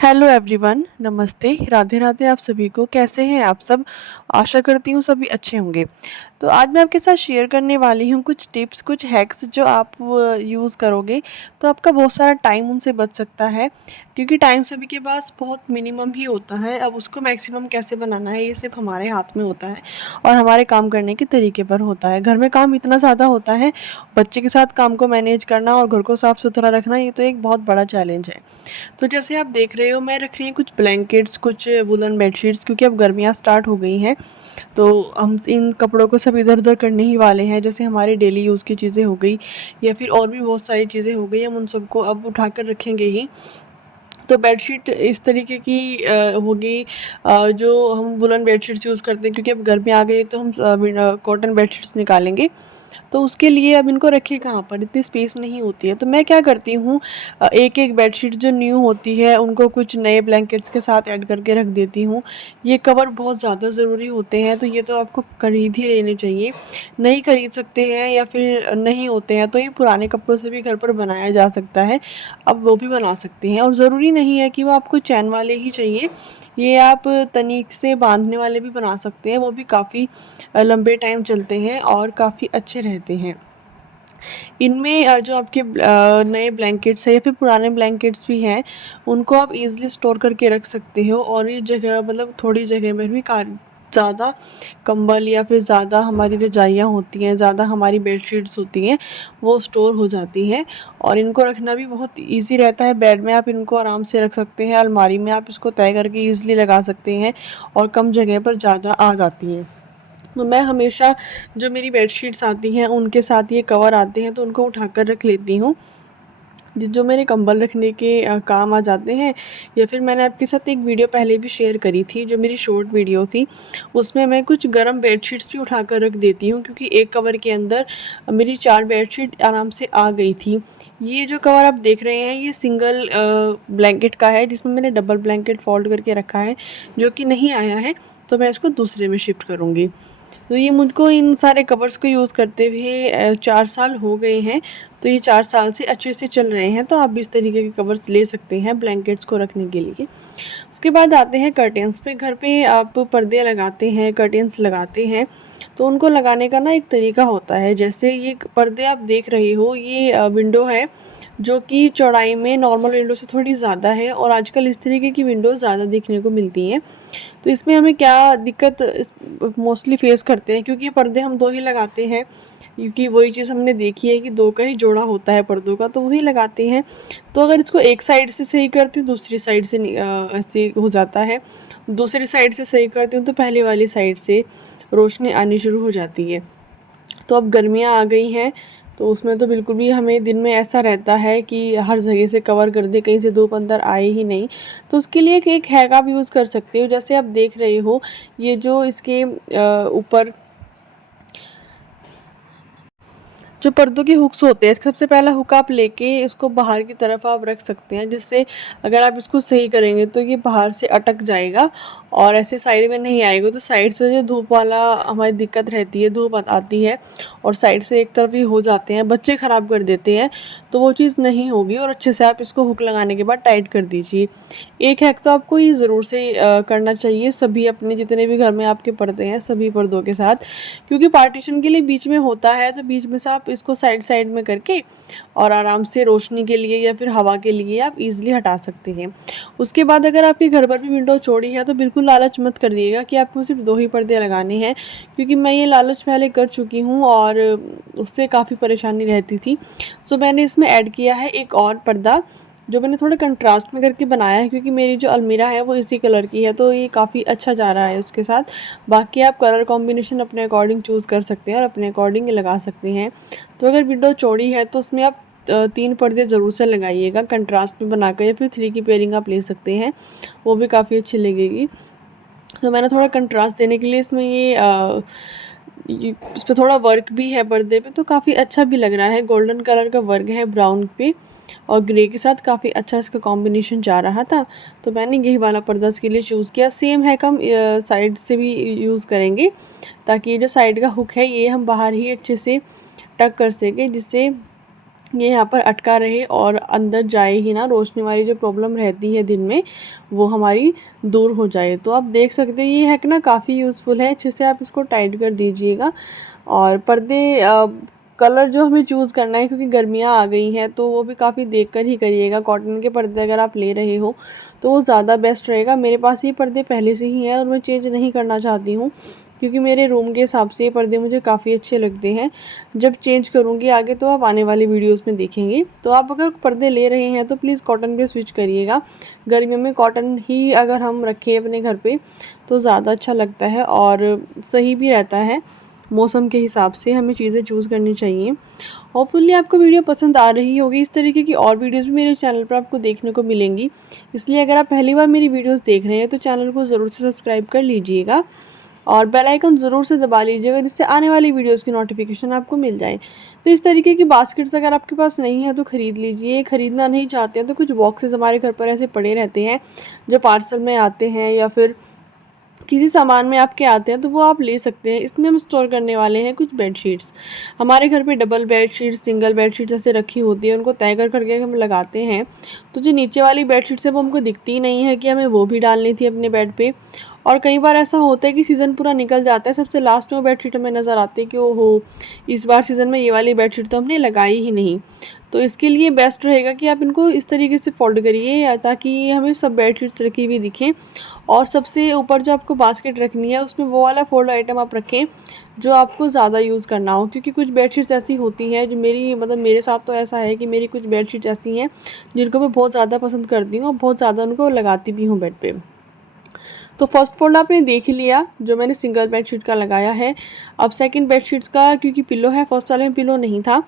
Hello everyone, नमस्ते, राधे राधे आप सभी को। कैसे हैं आप सब? आशा करती हूँ सभी अच्छे होंगे। तो आज मैं आपके साथ शेयर करने वाली हूँ कुछ टिप्स, कुछ हैक्स जो आप यूज़ करोगे तो आपका बहुत सारा टाइम उनसे बच सकता है। क्योंकि टाइम सभी के पास बहुत मिनिमम ही होता है। अब उसको मैक्सिमम कैसे बनाना है ये सिर्फ हमारे हाथ में होता है और हमारे काम करने के तरीके पर होता है। घर में काम इतना ज़्यादा होता है, बच्चे के साथ काम को मैनेज करना और घर को साफ़ सुथरा रखना, ये तो एक बहुत बड़ा चैलेंज है। तो जैसे आप देख रहे हो, मैं रख रही हूँ कुछ ब्लैंकेट्स, कुछ वुलन बेडशीट्स, क्योंकि अब गर्मियाँ स्टार्ट हो गई हैं। तो हम इन कपड़ों को सब इधर उधर करने ही वाले हैं। जैसे हमारी डेली यूज़ की चीज़ें हो गई या फिर और भी बहुत सारी चीज़ें हो गई, हम उन सबको अब उठा कर रखेंगे ही। तो बेडशीट इस तरीके की होगी, जो हम वुलन बेडशीट्स यूज़ करते हैं, क्योंकि अब गर्मी आ गई तो हम कॉटन बेडशीट्स निकालेंगे। तो उसके लिए अब इनको रखें कहाँ पर, इतनी स्पेस नहीं होती है। तो मैं क्या करती हूँ, एक एक बेडशीट जो न्यू होती है उनको कुछ नए ब्लैंकेट्स के साथ ऐड करके रख देती हूँ। ये कवर बहुत ज़्यादा ज़रूरी होते हैं, तो ये तो आपको खरीद ही लेने चाहिए। नहीं खरीद सकते हैं या फिर नहीं होते हैं तो ये पुराने कपड़ों से भी घर पर बनाया जा सकता है। अब वो भी बना सकते हैं और ज़रूरी नहीं है कि वो आपको चैन वाले ही चाहिए। ये आप तनीक से बांधने वाले भी बना सकते हैं, वो भी काफ़ी लंबे टाइम चलते हैं और काफ़ी अच्छे रहते हैं। इनमें जो आपके नए ब्लैंकेट्स हैं या फिर पुराने ब्लैंकेट्स भी हैं, उनको आप ईज़िली स्टोर करके रख सकते हो और ये जगह मतलब थोड़ी जगह में भी ज़्यादा कंबल या फिर ज़्यादा हमारी रजाइयाँ होती हैं, ज़्यादा हमारी बेडशीट्स होती हैं, वो स्टोर हो जाती हैं। और इनको रखना भी बहुत ईज़ी रहता है। बेड में आप इनको आराम से रख सकते हैं, अलमारी में आप इसको तय करके ईज़िली लगा सकते हैं और कम जगह पर ज़्यादा आ जाती हैं। तो मैं हमेशा जो मेरी बेडशीट्स आती हैं उनके साथ ये कवर आते हैं, तो उनको उठाकर रख लेती हूँ। जो मेरे कंबल रखने के काम आ जाते हैं। या फिर मैंने आपके साथ एक वीडियो पहले भी शेयर करी थी, जो मेरी शॉर्ट वीडियो थी, उसमें मैं कुछ गर्म बेडशीट्स भी उठाकर रख देती हूँ, क्योंकि एक कवर के अंदर मेरी 4 बेडशीट आराम से आ गई थी। ये जो कवर आप देख रहे हैं ये सिंगल ब्लैंकेट का है, जिसमें मैंने डबल ब्लैंकेट फ़ोल्ड करके रखा है, जो कि नहीं आया है, तो मैं इसको दूसरे में शिफ्ट करूँगी। तो ये मुझको इन सारे कवर्स को यूज़ करते हुए 4 साल हो गए हैं। तो ये 4 साल से अच्छे से चल रहे हैं, तो आप भी इस तरीके के कवर्स ले सकते हैं ब्लैंकेट्स को रखने के लिए। उसके बाद आते हैं कर्टेन्स पे। घर पे आप पर्दे लगाते हैं, कर्टेन्स लगाते हैं, तो उनको लगाने का ना एक तरीका होता है। जैसे ये पर्दे आप देख रहे हो, ये विंडो है जो कि चौड़ाई में नॉर्मल विंडो से थोड़ी ज़्यादा है और आजकल इस तरीके की विंडोज़ ज़्यादा देखने को मिलती हैं। तो इसमें हमें क्या दिक्कत इस मोस्टली फ़ेस करते हैं, क्योंकि पर्दे हम 2 ही लगाते हैं, क्योंकि वही चीज़ हमने देखी है कि 2 का ही जोड़ा होता है पर्दों का, तो वही लगाते हैं। तो अगर इसको एक साइड से सही करती हूँ, दूसरी साइड से ऐसे हो जाता है। दूसरी साइड से सही करती हूँ तो पहले वाली साइड से रोशनी आनी शुरू हो जाती है। तो अब गर्मियाँ आ गई हैं, तो उसमें तो बिल्कुल भी हमें दिन में ऐसा रहता है कि हर जगह से कवर कर दे, कहीं से धूप अंदर आए ही नहीं। तो उसके लिए एक हैक आप यूज़ कर सकते हो। जैसे आप देख रहे हो, ये जो इसके ऊपर जो पर्दों के हुक्स होते हैं, सबसे पहला हुक आप लेके इसको बाहर की तरफ आप रख सकते हैं, जिससे अगर आप इसको सही करेंगे तो ये बाहर से अटक जाएगा और ऐसे साइड में नहीं आएगा। तो साइड से जो धूप वाला हमारी दिक्कत रहती है, धूप आती है और साइड से एक तरफ ही हो जाते हैं, बच्चे ख़राब कर देते हैं, तो वो चीज़ नहीं होगी। और अच्छे से आप इसको हुक लगाने के बाद टाइट कर दीजिए। एक हैक तो आपको ये ज़रूर से करना चाहिए सभी अपने जितने भी घर में आपके पर्दे हैं, सभी पर्दों के साथ, क्योंकि पार्टीशन के लिए बीच में होता है, तो बीच में से आप इसको साइड साइड में करके और आराम से रोशनी के लिए या फिर हवा के लिए आप इजीली हटा सकते हैं। उसके बाद अगर आपके घर पर भी विंडो चौड़ी है तो बिल्कुल लालच मत कर दिएगा कि आपको सिर्फ 2 ही पर्दे लगाने हैं, क्योंकि मैं ये लालच पहले कर चुकी हूँ और उससे काफ़ी परेशानी रहती थी। सो मैंने इसमें ऐड किया है एक और पर्दा, जो मैंने थोड़ा कंट्रास्ट में करके बनाया है, क्योंकि मेरी जो अलमीरा है वो इसी कलर की है, तो ये काफ़ी अच्छा जा रहा है उसके साथ। बाकी आप कलर कॉम्बिनेशन अपने अकॉर्डिंग चूज़ कर सकते हैं और अपने अकॉर्डिंग लगा सकते हैं। तो अगर विंडो चौड़ी है तो उसमें आप 3 पर्दे ज़रूर से लगाइएगा कंट्रास्ट में बनाकर, या फिर 3 की पेयरिंग आप ले सकते हैं, वो भी काफ़ी अच्छी लगेगी। तो मैंने थोड़ा कंट्रास्ट देने के लिए इसमें इस पे थोड़ा वर्क भी है पर्दे पे, तो काफ़ी अच्छा भी लग रहा है। गोल्डन कलर का वर्क है ब्राउन पे और ग्रे के साथ, काफ़ी अच्छा इसका कॉम्बिनेशन जा रहा था, तो मैंने यही वाला पर्दा इसके लिए चूज़ किया। सेम है, हम साइड से भी यूज़ करेंगे, ताकि ये जो साइड का हुक है ये हम बाहर ही अच्छे से टक कर सकें, जिससे ये यहाँ पर अटका रहे और अंदर जाए ही ना, रोशनी वाली जो प्रॉब्लम रहती है दिन में वो हमारी दूर हो जाए। तो आप देख सकते हैं ये हैक ना काफ़ी यूज़फुल है, अच्छे से आप इसको टाइट कर दीजिएगा। और पर्दे कलर जो हमें चूज़ करना है, क्योंकि गर्मियाँ आ गई हैं तो वो भी काफ़ी देख कर ही करिएगा। कॉटन के पर्दे अगर आप ले रहे हो तो वो ज़्यादा बेस्ट रहेगा। मेरे पास ये पर्दे पहले से ही हैं और मैं चेंज नहीं करना चाहती हूँ, क्योंकि मेरे रूम के हिसाब से ये पर्दे मुझे काफ़ी अच्छे लगते हैं। जब चेंज करूँगी आगे तो आप आने वाली वीडियोस में देखेंगे। तो आप अगर पर्दे ले रहे हैं तो प्लीज़ कॉटन पे स्विच करिएगा। गर्मियों में कॉटन ही अगर हम रखें अपने घर पे तो ज़्यादा अच्छा लगता है और सही भी रहता है। मौसम के हिसाब से हमें चीज़ें चूज़ करनी चाहिए। होपफुली आपको वीडियो पसंद आ रही होगी। इस तरीके की और वीडियोस भी मेरे चैनल पर आपको देखने को मिलेंगी। इसलिए अगर आप पहली बार मेरी वीडियोस देख रहे हैं तो चैनल को ज़रूर से सब्सक्राइब कर लीजिएगा और बेल आइकन ज़रूर से दबा लीजिएगा, जिससे आने वाली वीडियोस की नोटिफिकेशन आपको मिल जाए। तो इस तरीके की बास्केट्स अगर आपके पास नहीं है तो ख़रीद लीजिए। ख़रीदना नहीं चाहते हैं तो कुछ बॉक्सेस हमारे घर पर ऐसे पड़े रहते हैं जो पार्सल में आते हैं या फिर किसी सामान में आपके आते हैं, तो वो आप ले सकते हैं। इसमें हम स्टोर करने वाले हैं कुछ बेडशीट्स। हमारे घर पे डबल बेडशीट्स, सिंगल बेडशीट्स ऐसे रखी होती है, उनको तय कर करके हम लगाते हैं। तो जो नीचे वाली बेडशीट्स है वो हमको दिखती ही नहीं है कि हमें वो भी डालनी थी अपने बेड पे। और कई बार ऐसा होता है कि सीज़न पूरा निकल जाता है, सबसे लास्ट में वो बेडशीट हमें नज़र आती है कि ओहो, इस बार सीज़न में ये वाली बेडशीट तो हमने लगाई ही नहीं। तो इसके लिए बेस्ट रहेगा कि आप इनको इस तरीके से फोल्ड करिए ताकि हमें सब बेडशीट्स रखी हुई दिखें। और सबसे ऊपर जो आपको बास्केट रखनी है उसमें वो वाला फोल्ड आइटम आप रखें जो आपको ज़्यादा यूज़ करना हो, क्योंकि कुछ बेडशीट्स ऐसी होती हैं जो मेरे साथ तो ऐसा है कि मेरी कुछ बेडशीट्स ऐसी हैं जिनको मैं बहुत ज़्यादा पसंद करती हूँ और बहुत ज़्यादा उनको लगाती भी हूँ बेड पे। तो फर्स्ट फोल्ड आपने देख ही लिया जो मैंने सिंगल बेडशीट का लगाया है। अब सेकंड बेडशीट्स का, क्योंकि पिलो है, फर्स्ट वाले में पिलो नहीं था।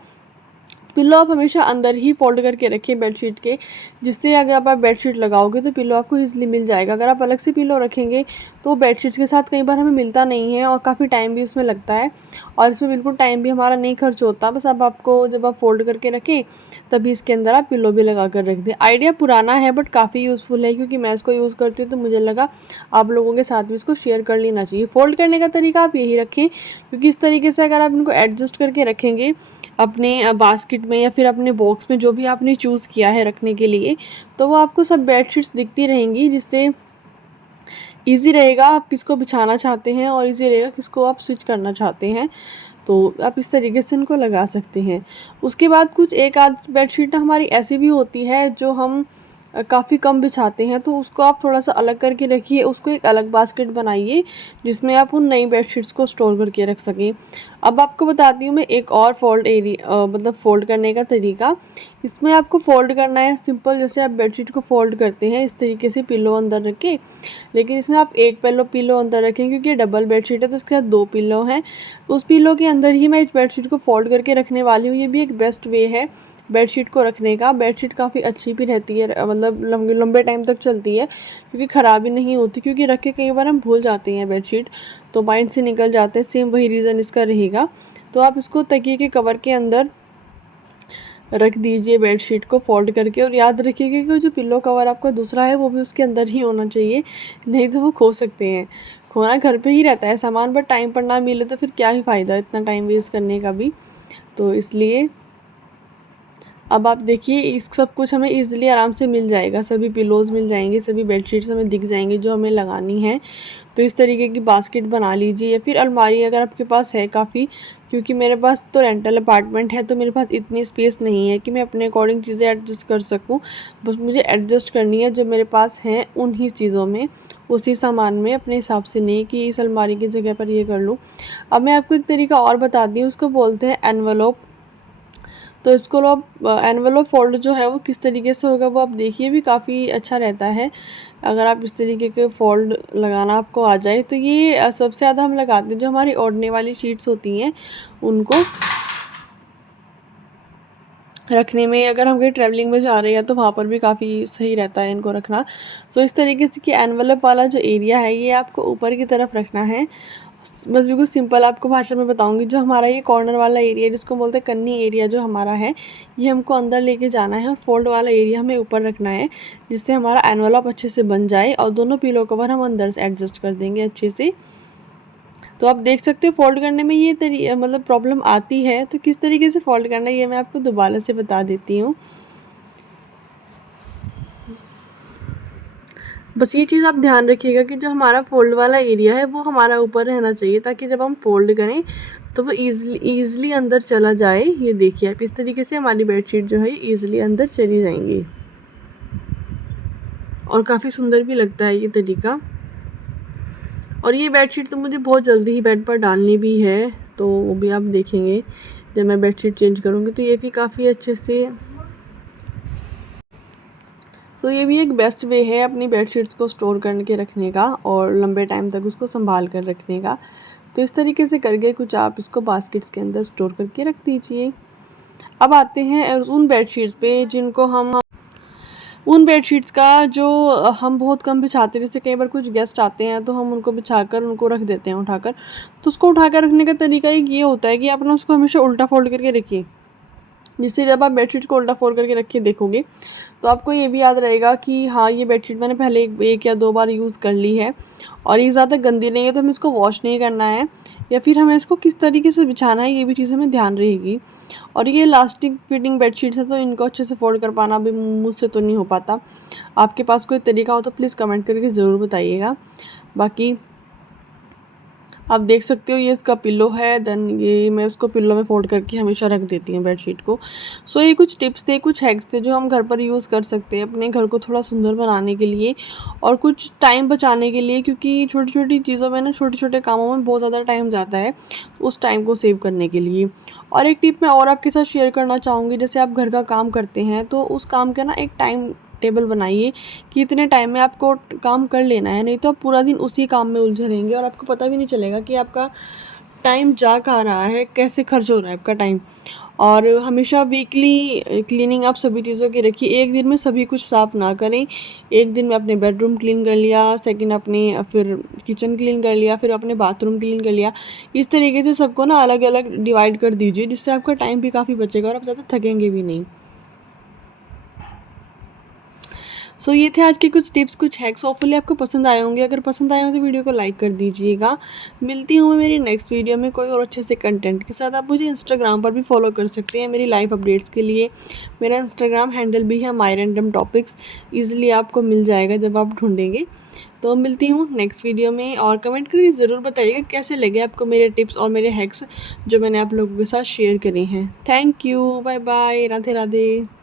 पिल्लो आप हमेशा अंदर ही फोल्ड करके रखिए बेडशीट के, जिससे अगर आप बेडशीट लगाओगे तो पिल्लो आपको ईज़िली मिल जाएगा। अगर आप अलग से पिल्लो रखेंगे तो बेडशीट्स के साथ कई बार हमें मिलता नहीं है और काफ़ी टाइम भी उसमें लगता है और इसमें बिल्कुल टाइम भी हमारा नहीं खर्च होता। बस अब आपको जब आप फोल्ड करके रखें तभी इसके अंदर आप पिल्लो भी लगा कर रख दें। आइडिया पुराना है बट काफ़ी यूज़फुल है, क्योंकि मैं इसको यूज़ करती हूँ तो मुझे लगा आप लोगों के साथ भी इसको शेयर कर लेना चाहिए। फ़ोल्ड करने का तरीका आप यही रखें, क्योंकि इस तरीके से अगर आप इनको एडजस्ट करके रखेंगे अपने बास्केट में या फिर अपने बॉक्स में जो भी आपने चूज़ किया है रखने के लिए, तो वो आपको सब बेडशीट्स दिखती रहेंगी, जिससे ईज़ी रहेगा आप किसको बिछाना चाहते हैं और ईज़ी रहेगा किसको आप स्विच करना चाहते हैं। तो आप इस तरीके से उनको लगा सकते हैं। उसके बाद कुछ एक आध बेडशीट हमारी ऐसी भी होती है जो हम काफ़ी कम बिछाते हैं, तो उसको आप थोड़ा-सा अलग करके रखिए, उसको एक अलग बास्केट बनाइए जिसमें आप उन नई बेडशीट्स को स्टोर करके रख सकें। अब आपको बताती हूँ मैं एक और मतलब फ़ोल्ड करने का तरीका। इसमें आपको फ़ोल्ड करना है सिंपल, जैसे आप बेडशीट को फ़ोल्ड करते हैं इस तरीके से पिल्लो अंदर रख के, लेकिन इसमें आप एक पिल्लो अंदर रखें, क्योंकि ये डबल बेडशीट है तो इसके साथ 2 पिल्लो हैं। उस पिल्लो के अंदर ही मैं इस बेडशीट को फ़ोल्ड करके रखने वाली हूँ। ये भी एक बेस्ट वे है बेडशीट को रखने का। बेडशीट काफ़ी अच्छी भी रहती है, मतलब लंबे टाइम तक चलती है, क्योंकि ख़राब भी नहीं होती, क्योंकि रख के कई बार हम भूल जाते हैं बेडशीट, तो माइंड से निकल जाते हैं। सेम वही रीज़न इसका रहेगा। तो आप इसको तकिए के कवर के अंदर रख दीजिए बेडशीट को फ़ोल्ड करके, और याद रखिएगा कि जो पिल्लो कवर आपका दूसरा है वो भी उसके अंदर ही होना चाहिए, नहीं तो वो खो सकते हैं। खोना घर पे ही रहता है सामान, बट टाइम पर ना मिले तो फिर क्या ही फ़ायदा इतना टाइम वेस्ट करने का भी। तो इसलिए अब आप देखिए इस सब कुछ हमें ईज़िली आराम से मिल जाएगा, सभी पिलोज़ मिल जाएंगे, सभी बेडशीट्स हमें दिख जाएंगे जो हमें लगानी है। तो इस तरीके की बास्केट बना लीजिए, या फिर अलमारी अगर आपके पास है काफ़ी, क्योंकि मेरे पास तो रेंटल अपार्टमेंट है तो मेरे पास इतनी स्पेस नहीं है कि मैं अपने अकॉर्डिंग चीज़ें एडजस्ट कर सकूं। बस मुझे एडजस्ट करनी है जो मेरे पास हैं उन्हीं चीज़ों में, उसी सामान में, अपने हिसाब से नहीं कि इस अलमारी की जगह पर ये कर लूँ। अब मैं आपको एक तरीका और बताती हूँ, उसको बोलते हैं एनवेलोप। तो इसको आप एनवेलोप फ़ोल्ड जो है वो किस तरीके से होगा वो आप देखिए, भी काफ़ी अच्छा रहता है। अगर आप इस तरीके के फ़ोल्ड लगाना आपको आ जाए तो ये सबसे ज़्यादा हम लगाते हैं जो हमारी ओढ़ने वाली शीट्स होती हैं उनको रखने में। अगर हम कहीं ट्रैवलिंग में जा रहे हैं तो वहाँ पर भी काफ़ी सही रहता है इनको रखना। सो इस तरीके से कि एनवेलप वाला जो एरिया है ये आपको ऊपर की तरफ रखना है। बस बिल्कुल सिंपल आपको भाषा में बताऊंगी। जो हमारा ये कॉर्नर वाला एरिया जिसको बोलते हैं कन्नी एरिया जो हमारा है, ये हमको अंदर लेके जाना है और फोल्ड वाला एरिया हमें ऊपर रखना है, जिससे हमारा एनवेलप अच्छे से बन जाए और दोनों पिलो कवर हम अंदर से एडजस्ट कर देंगे अच्छे से। तो आप देख सकते हो फ़ोल्ड करने में ये मतलब प्रॉब्लम आती है, तो किस तरीके से फ़ोल्ड करना है ये मैं आपको दोबारा से बता देती हूँ। बस ये चीज़ आप ध्यान रखिएगा कि जो हमारा फ़ोल्ड वाला एरिया है वो हमारा ऊपर रहना चाहिए, ताकि जब हम फ़ोल्ड करें तो वो ईज़िली अंदर चला जाए। ये देखिए आप, इस तरीके से हमारी बेडशीट जो है ईज़िली अंदर चली जाएंगी और काफ़ी सुंदर भी लगता है ये तरीका। और ये बेडशीट तो मुझे बहुत जल्दी ही बेड पर डालनी भी है, तो वो भी आप देखेंगे जब मैं बेडशीट चेंज करूँगी। तो ये भी काफ़ी अच्छे से, तो ये भी एक बेस्ट वे है अपनी बेडशीट्स को स्टोर करके रखने का और लंबे टाइम तक उसको संभाल कर रखने का। तो इस तरीके से करके कुछ आप इसको बास्केट्स के अंदर स्टोर करके रख दीजिए। अब आते हैं उन बेडशीट्स पे जिनको हम उन बेडशीट्स का जो हम बहुत कम बिछाते हैं। जैसे कई बार कुछ गेस्ट आते हैं तो हम उनको बिछाकर उनको रख देते हैं उठाकर। तो उसको उठाकर रखने का तरीका एक ये होता है कि आप ना उसको हमेशा उल्टा फ़ोल्ड करके रखिए, जिससे जब आप बेडशीट को उल्टा फ़ोल्ड करके रख के देखोगे तो आपको ये भी याद रहेगा कि हाँ, ये बेडशीट मैंने पहले एक या 2 बार यूज़ कर ली है और ये ज़्यादा गंदी नहीं है, तो हमें इसको वॉश नहीं करना है, या फिर हमें इसको किस तरीके से बिछाना है ये भी चीज़ हमें ध्यान रहेगी। और ये इलास्टिक फिटिंग बेडशीट्स है तो इनको अच्छे से फ़ोल्ड कर पाना भी मुझसे तो नहीं हो पाता। आपके पास कोई तरीका हो तो प्लीज़ कमेंट करके ज़रूर बताइएगा। बाकी आप देख सकते हो ये इसका पिल्लो है, देन ये मैं उसको पिल्लो में फ़ोल्ड करके हमेशा रख देती हूँ बेडशीट को। सो ये कुछ टिप्स थे, कुछ हैक्स थे जो हम घर पर यूज़ कर सकते हैं अपने घर को थोड़ा सुंदर बनाने के लिए और कुछ टाइम बचाने के लिए, क्योंकि छोटी-छोटी चीज़ों में ना, छोटे-छोटे कामों में बहुत ज़्यादा टाइम जाता है, उस टाइम को सेव करने के लिए। और एक टिप मैं और आपके साथ शेयर करना चाहूँगी, जैसे आप घर का काम करते हैं तो उस काम का ना एक टाइम टेबल बनाइए कि इतने टाइम में आपको काम कर लेना है, नहीं तो आप पूरा दिन उसी काम में उलझे रहेंगे और आपको पता भी नहीं चलेगा कि आपका टाइम जा कहाँ रहा है, कैसे खर्च हो रहा है आपका टाइम। और हमेशा वीकली क्लीनिंग आप सभी चीज़ों की रखिए, एक दिन में सभी कुछ साफ़ ना करें। एक दिन में अपने बेडरूम क्लीन कर लिया, सेकंड अपने फिर किचन क्लीन कर लिया, फिर अपने बाथरूम क्लीन कर लिया। इस तरीके से सबको ना अलग अलग डिवाइड कर दीजिए, जिससे आपका टाइम भी काफ़ी बचेगा और आप ज़्यादा थकेंगे भी नहीं। सो ये थे आज के कुछ टिप्स, कुछ हैक्स। होपफुली आपको पसंद आए होंगे। अगर पसंद आए हो तो वीडियो को लाइक कर दीजिएगा। मिलती हूँ मैं मेरी नेक्स्ट वीडियो में कोई और अच्छे से कंटेंट के साथ। आप मुझे इंस्टाग्राम पर भी फॉलो कर सकते हैं मेरी लाइव अपडेट्स के लिए। मेरा इंस्टाग्राम हैंडल भी है माई रैंडम टॉपिक्स, ईजिली आपको मिल जाएगा जब आप ढूंढेंगे। तो मिलती हूँ नेक्स्ट वीडियो में और कमेंट करके ज़रूर बताइएगा कैसे लगे आपको मेरे टिप्स और मेरे हैक्स जो मैंने आप लोगों के साथ शेयर करे हैं। Thank you, bye bye, Radhe Radhe.